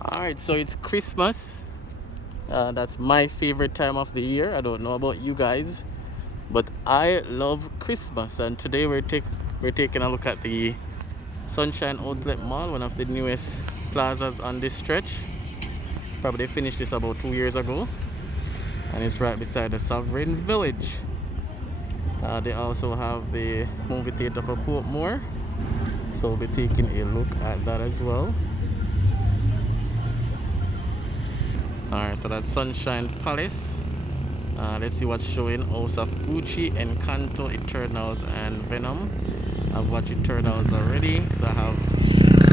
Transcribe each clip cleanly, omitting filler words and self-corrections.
Alright, so it's Christmas. That's my favorite time of the year. I don't know about you guys, but I love Christmas. And today we're taking a look at the Sunshine Outlet Mall, one of the newest plazas on this stretch. Probably finished this about 2 years ago, and it's right beside the Sovereign Village. They also have the movie theater for Portmore, so we'll be taking a look at that as well. Alright, so that's Sunshine Palace. Let's see what's showing. House of Gucci, Encanto, Eternals, and Venom. I've watched Eternals already, so I have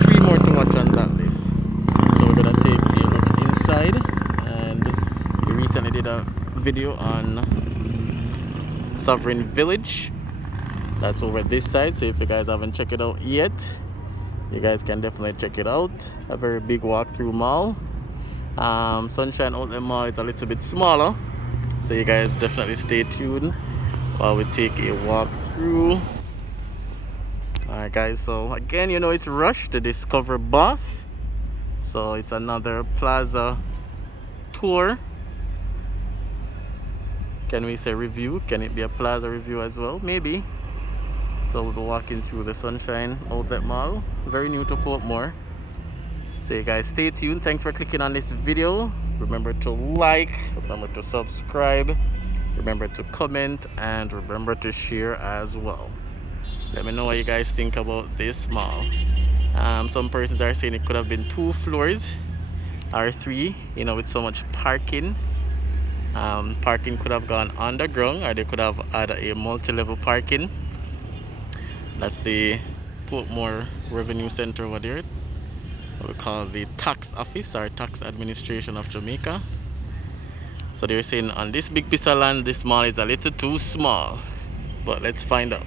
3 more to watch on that list. So we're gonna take a look inside, and we recently did a video on Sovereign Village. That's over this side, so if you guys haven't checked it out yet, you guys can definitely check it out. A very big walk-through mall. Sunshine Outlet Mall is a little bit smaller, so you guys definitely stay tuned while we take a walk through. Alright guys, so again, you know, it's Rush to discover Boss, so it's another plaza tour. Can we say review? Can it be a plaza review as well? Maybe. So we'll be walking through the Sunshine Outlet Mall, very new to Portmore. So you guys stay tuned. Thanks for clicking on this video. Remember to like, remember to subscribe, remember to comment, and remember to share as well. Let me know what you guys think about this mall. Some persons are saying it could have been 2 floors or 3, you know, with so much parking. Parking could have gone underground, or they could have had a multi-level parking. That's the Portmore Revenue Center over there. What we call the tax office or tax administration of Jamaica. So they're saying on this big piece of land, this mall is a little too small, but let's find out.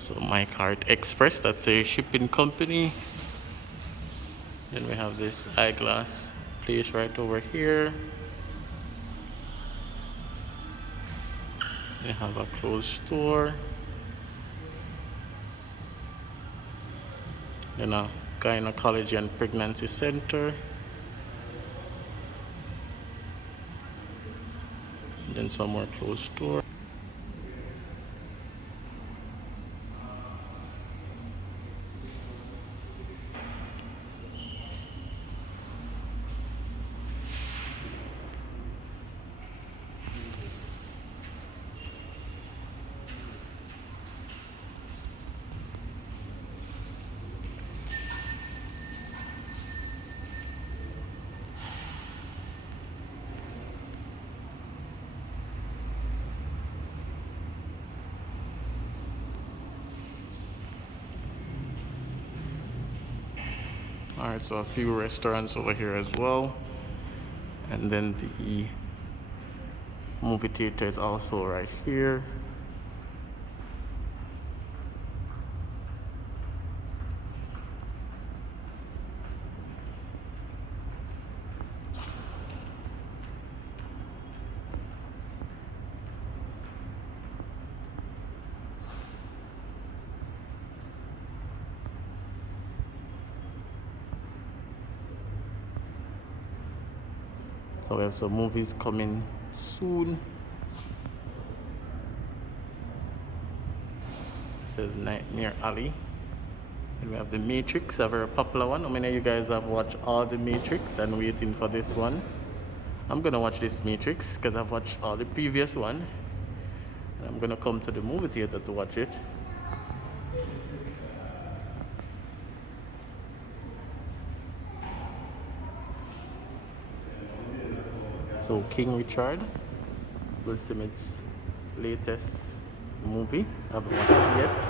So My Cart Express, that's a shipping company. Then we have this eyeglass place right over here. We have a clothes store. Then a gynecology and pregnancy center. Then some more clothes store. Alright, so a few restaurants over here as well. And then the movie theater is also right here. So we have some movies coming soon. It says Nightmare Alley. And we have The Matrix, a very popular one. How many of you guys have watched all The Matrix and waiting for this one? I'm gonna watch this Matrix because I've watched all the previous one. And I'm gonna come to the movie theater to watch it. So King Richard, Will Smith's latest movie. I haven't watched it yet.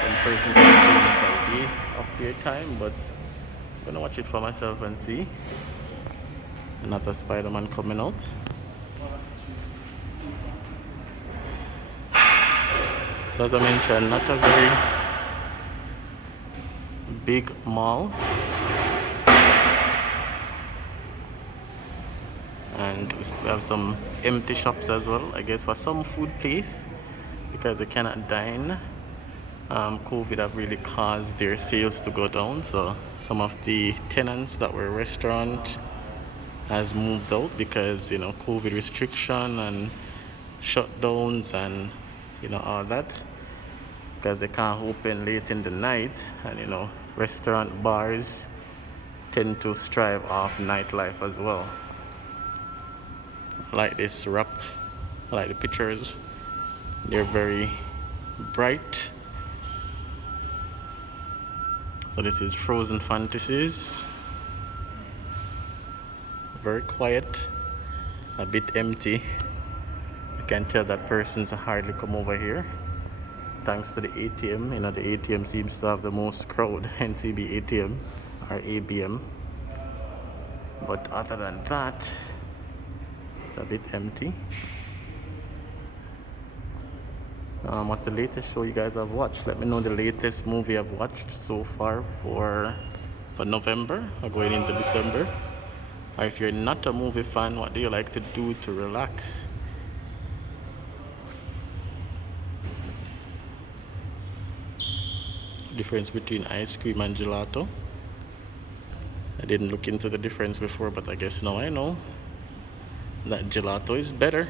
Some person can say it's a waste of their time, but I'm gonna watch it for myself and see. Another Spider-Man coming out. So as I mentioned, not a very big mall, and we have some empty shops as well, I guess for some food place, because they cannot dine. COVID have really caused their sales to go down, so some of the tenants that were restaurant has moved out because, you know, COVID restriction and shutdowns and, you know, all that, because they can't open late in the night. And, you know, restaurant bars tend to strive off nightlife as well. I like this wrap, I like the pictures, they're very bright. So this is Frozen Fantasies. Very quiet, a bit empty. You can tell that persons hardly come over here thanks to the ATM. You know, the ATM seems to have the most crowd, NCB ATM or ABM. But other than that, it's a bit empty. What's the latest show you guys have watched? Let me know the latest movie I've watched so far for November or going into December. Or if you're not a movie fan, what do you like to do to relax? Difference between ice cream and gelato. I didn't look into the difference before, but I guess now I know that gelato is better.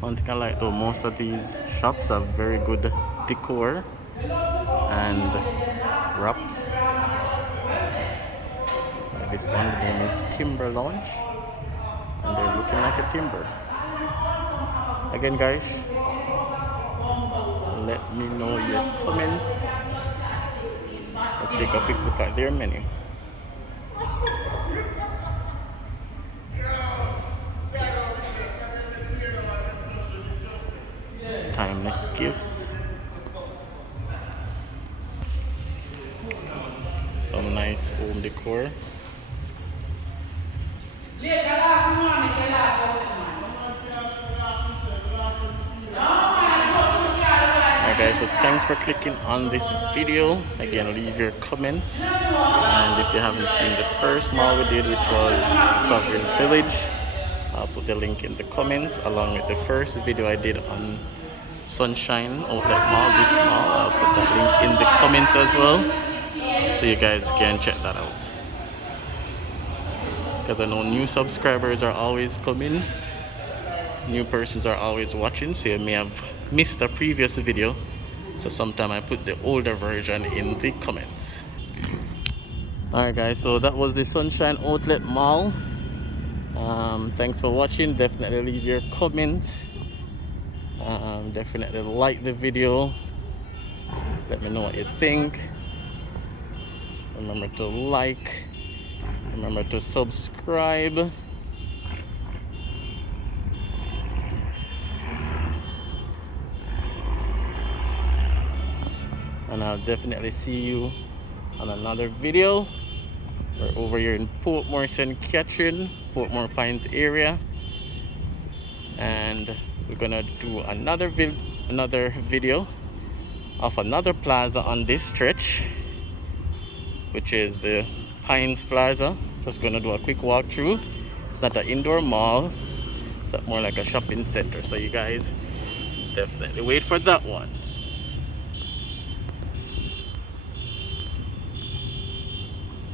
One thing I like though, most of these shops have very good decor and wraps. This one, the name is Timber Lounge, and they're looking like a timber. Again guys, let me know your comments. Let's take a quick look at their menu. Timeless gifts. Some nice home decor. Alright guys, so thanks for clicking on this video. Again, leave your comments, and if you haven't seen the first mall we did, which was Sovereign Village, I'll put the link in the comments, along with the first video I did on Sunshine Outlet Mall, this mall. I'll put that link in the comments as well, so you guys can check that out, because I know new subscribers are always coming, new persons are always watching, so you may have missed a previous video, so sometime I put the older version in the comments. Alright guys, so that was the Sunshine Outlet Mall. Thanks for watching. Definitely leave your comments, definitely like the video, let me know what you think. Remember to like, remember to subscribe, and I'll definitely see you on another video. We're over here in Portmore, St. Catherine, Portmore Pines area, and we're gonna do another video of another plaza on this stretch, which is the Pines Plaza. Just gonna do a quick walkthrough. It's not an indoor mall, it's more like a shopping center, so you guys definitely wait for that one.